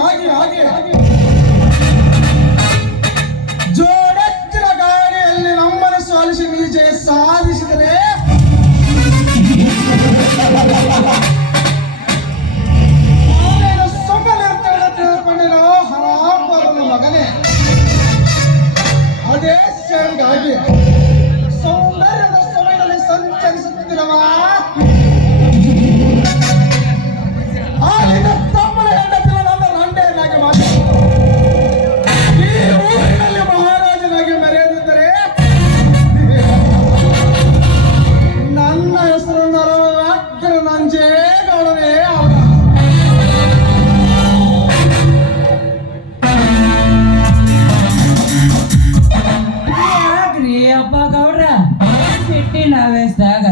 ಹಾಗೆ ಜೋಡೆತ್ತಿನ ಗಾಡಿಯಲ್ಲಿ ನಮ್ಮನ್ನು ಸೋಲಿಸಿ ವಿಜಯ ಸಾಧಿಸಿದರೆ ಸುಮ್ಮನಿರ್ತೇನೆ ತಿಳ್ಕೊಂಡಿರೋ ಹರಾಮನ ಮಗನೇ. ಅದೇ ಸೇರಿಗಾಗಿ ಸೌಂದರ್ಯದ ಸಮಯದಲ್ಲಿ ಸಂಚರಿಸುತ್ತಿರುವ ಆಲಿನ ತಮ್ಮನ ಹೆಂಡತಿನ ನನ್ನ ರಂಡೆಯನ್ನಾಗಿ ಮಾಡಿ ಈ ಊರಿನಲ್ಲಿ ಮಹಾರಾಜನಾಗಿ ಮೆರೆಯದಿದ್ದರೆ ನನ್ನ ಹೆಸರು ನರವಾಗ್ರ ನಂಜೇಗೌಡನೇ ಅವರ. ಅಪ್ಪ ಗೌಡ್ರ ಸಿಟ್ಟಿ ನಾವೇಸ್ದಾಗ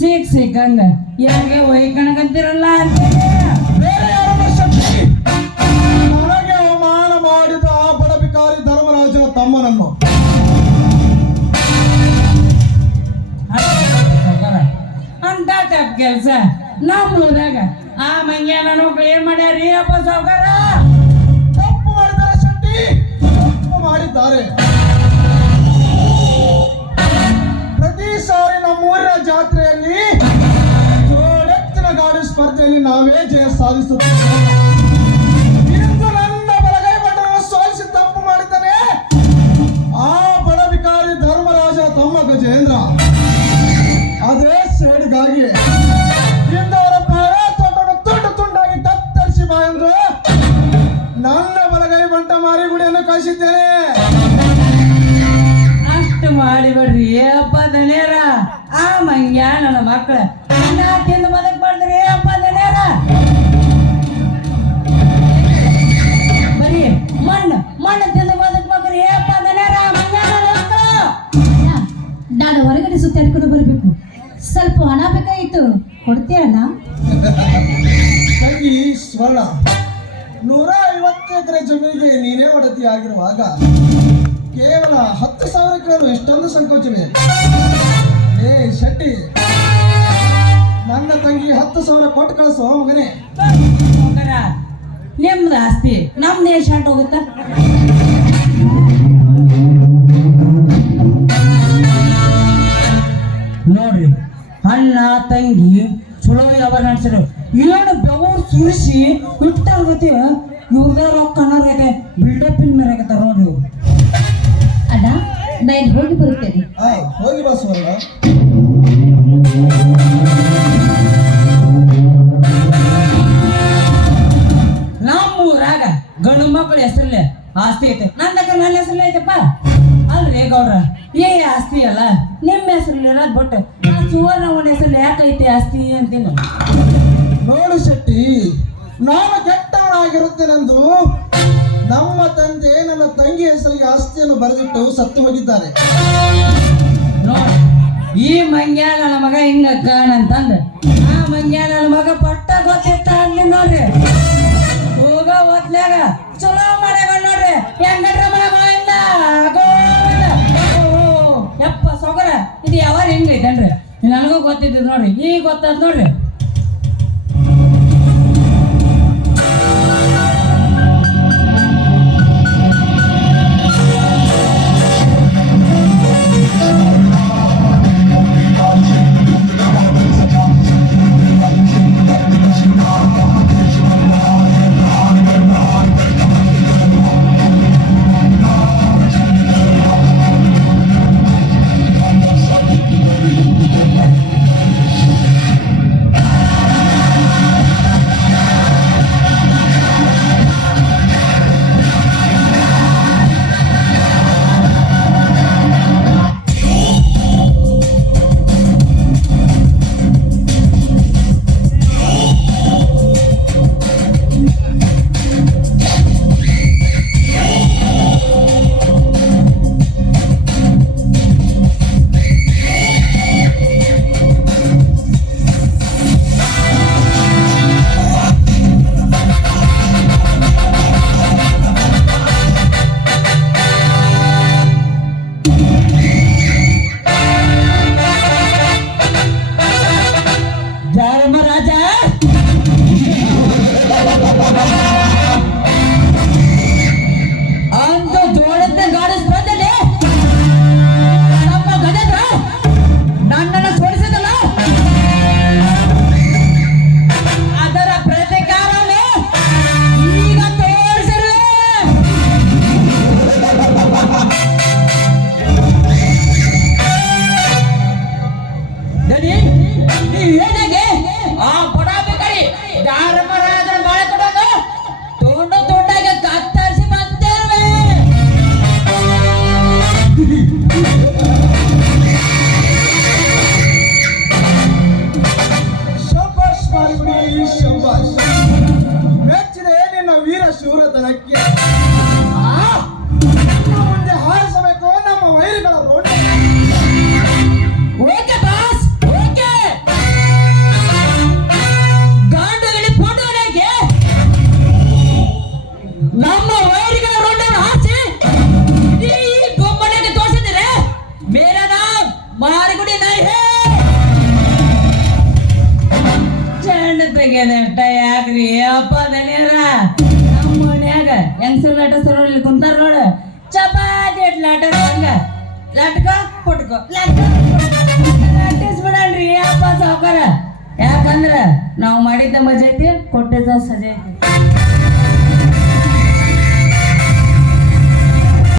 ಸಿಕ್ಕಂಗ ಯಾಕೆ ಒಯ್ಕಣಕಂತಿರಲ್ಲ ಅಂತೇಳಿ ಬೇರೆ ಯಾರನ್ನ ಶಕ್ತಿ ನನಗೆ ಅವಮಾನ ಮಾಡಿದ ಆ ಬಡಬಿಕಾರಿ ಧರ್ಮರಾಜನ ತಮ್ಮನನ್ನು ಅಂತ ತಪ್ಪ ಕೆಲ್ಸ ನಮ್ಮ ಊರಾಗ ಆ ಮಂಗ್ಯಾನ ನೋಡ್ರಿ ಏನ್ ಮಾಡ್ಯಾರಿ ಅಪ್ಪ ಸಾವ್ಕಾರ? ತಪ್ಪು ಮಾಡಿದ್ದಾರೆ ಶೆಟ್ಟಿ, ತಪ್ಪು ಮಾಡಿದ್ದಾರೆ. ಪ್ರತಿ ಸಾರಿ ನಮ್ಮೂರಿನ ಜಾತ್ರೆಯಲ್ಲಿ ಜೋಡೆತ್ತಿನ ಗಾಡಿ ಸ್ಪರ್ಧೆಯಲ್ಲಿ ನಾವೇ ಜಯ ಸಾಧಿಸುತ್ತೇವೆ. ಇಂದು ನನ್ನ ಬಲಗೈ ಭಟರನ್ನು ಸೋಲಿಸಿ ತಪ್ಪು ಮಾಡಿದ್ದಾನೆ ಆ ಬಡವಿಕಾರಿ ಧರ್ಮರಾಜ ತಮ್ಮ ಗಜೇಂದ್ರ. ಅದೇ ಸೇಡಿಗಾಗಿ ಇಂದವರ ಪಾರ ತೋಟವನ್ನು ತುಂಡು ತುಂಡಾಗಿ ಕತ್ತರಿಸಿ ಬಾ ಎಂದು ನನ್ನ ಬಲಗೈ ಬಂಟ ಮಾರಿಗುಡಿಯನ್ನು ಕಳಿಸಿದ್ದೇನೆ. ಅಷ್ಟು ಮಾಡಿಬಿಡ್ರಿ ಅಪ್ಪ ದನೇರ. ಆ ಮಂಗ್ಯ ನನ್ನ ಮಕ್ಳ ಅನ್ನ ತಿಂದು ಬದಕ್ ಮಾಡಿದ್ರಿ ಅಪ್ಪ ದನೇರ. ಬರೀ ಮಣ್ಣು ತಿಂದು ಬದಕ್ ಮಗ್ರಿ ಅಪ್ಪ ದನೇರ. ಮಂಗ್ಯ ನನ್ನ ಮಕ್ಳು. ನಾನು ಹೊರಗಡೆ ಸುತ್ತಾಡ್ಕೊಂಡು ಬರಬೇಕು, ಸ್ವಲ್ಪ ಹಣ ಬೇಕಾಗಿತ್ತು, ಕೊಡ್ತೀಯಣ್ಣ? ತಂಗಿ ಸ್ವರ್ಣ, 150 ಎಕರೆ ಜಮೀನಿಗೆ ನೀನೇ ಒಡತಿ ಆಗಿರುವಾಗ ಕೇವಲ 10,000 ಕೇಳಲು ಎಷ್ಟೊಂದು ಸಂಕೋಚವಿದೆ. ಏ ಶೆಟ್ಟಿ, ನನ್ನ ತಂಗಿ 10,000 ಕೊಟ್ಟು ಕಳಿಸೋ ಮಗನೇ. ನಿಮ್ದು ಆಸ್ತಿ ನಮ್ದು ಏನ್ ಶಾರ್ಟ್ ಹೋಗುತ್ತಾ? ನೋಡ್ರಿ ಅಣ್ಣ ತಂಗಿ ಚಲೋ ಯಾವ ನಡ್ಸಿರು ಏನು ಬೆವರು ಸುರಿಸಿ ಇಟ್ಟಾಗತ್ತೆ. ಇವ್ರದೇ ರೊಕ್ಕ ಅನ್ನೋರ್ಗೈತೆ ಬಿಲ್ಡಪ್ಪಿನ ಮೇಲೆ ಆಗತ್ತಾರ ನೋಡ್ರಿ ಇವ್ರು. ಅಣ್ಣ ನಾನು ಹೋಗಿ ಬರುತ್ತೇನೆ. ಹೋಗಿ ಬಾ ಸ್ವರ್ಣ. ನಮ್ಮ ಊರಾಗ ಗಂಡು ಮಕ್ಕಳ ಹೆಸರಲ್ಲೇ ಆಸ್ತಿ ಐತೆ, ನಂದಕ್ಕ ನನ್ನ ಹೆಸರಲ್ಲೇ ಐತಪ್ಪ. ಅಲ್ರಿ ಗೌಡ್ರ, ಏ ಆಸ್ತಿ ಅಲ್ಲ ನಿಮ್ಮ ಹೆಸರಲ್ಲಿ ಇರೋದು ಬಿಟ್ಟು ಸುವರ್ಣವನ ಹೆಸರಲ್ಲಿ ಯಾಕೈತಿ ಆಸ್ತಿ ಅಂತೀನಿ. ನೋಡು ಶೆಟ್ಟಿ, ನಾನು ಕೆಟ್ಟವನಾಗಿರುತ್ತೇನೆಂದು ನಮ್ಮ ತಂದೆ ನನ್ನ ತಂಗಿ ಹೆಸರಿಗೆ ಆಸ್ತಿಯನ್ನು ಬರೆದಿಟ್ಟು ಸತ್ತು ಹೋಗಿದ್ದಾರೆ. ನೋಡ್ ಈ ಮಂಗ್ಯ ನನ್ನ ಮಗ ಹಿಂಗ ಕಾಣಂತಂದ ಆ ಮಂಗ್ಯ ನನ್ನ ಮಗ ಪಟ್ಟ ಗೊತ್ತಿತ್ತ ಅಂದಿ ನೋಡ್ರಿ. ಹೋಗ ಹೊತ್ನ್ಯಾಗ ಚಲೋ ಮಾಡ್ಯಾಗ ನೋಡ್ರಿ ಹೆಂಗಡ್ರ ಮನೆಯಿಂದ ಯಪ್ಪ ಸೊಗರ ಇದು ಯಾವಾಗ ಹೆಂಗೈತೇನ್ರಿ? ನನಗೂ ಗೊತ್ತಿದ್ದು ನೋಡ್ರಿ, ಈಗ ಗೊತ್ತಾದ ನೋಡ್ರಿ. ರೆಕ್ಕೆ ನಮ್ಮ ಮುಂದೆ ಹಾರಿಸಬೇಕು ನಮ್ಮ ವೈರಿಗಳ ರೋಣಿ. ಓಕೆ ಬಾಸ್ ಓಕೆ ಗಾಂಡುಗಳಿ ಪೊಂಡುಗಳಿಗೆ ನಮ್ಮ ವೈರಿಗಳ ರೋಡನ್ನು ಹಾಸಿ ಇಡೀ ಬೊಮ್ಮನೆಗೆ ತೋರಿಸಿದರೆ ಮೇರಾ ನಾಮ್ ಮಾರಿಗುಡಿ ನೈ ಹೇ ಚಂಡ ತೆಗೆದಷ್ಟ ಯಾಕ್ರಿ ಅಪ್ಪ ದನಿಯರ ನಮ್ಮ ಮನ್ಯಾಗ ಹೆಂಗಸರು ಲಟಸರು ಇಲ್ಲಿ ಕುಂತಾರ ನೋಡು ಚಪಾತಿ ಇಟ್ ಲಟಸಂಗ ಲಟ್ಕ ಕೊಟ್ಕೋ ಲಟ್ಟಿಸ್ಬಿಡಲ್ರಿ ಅಪ್ಪ ಸಾವುಕಾರ ಯಾಕಂದ್ರ ನಾವು ಮಾಡಿದ್ದ ಮಜಾ ಐತಿ ಕೊಟ್ಟಿದ್ದ ಸಜಾ ಐತಿ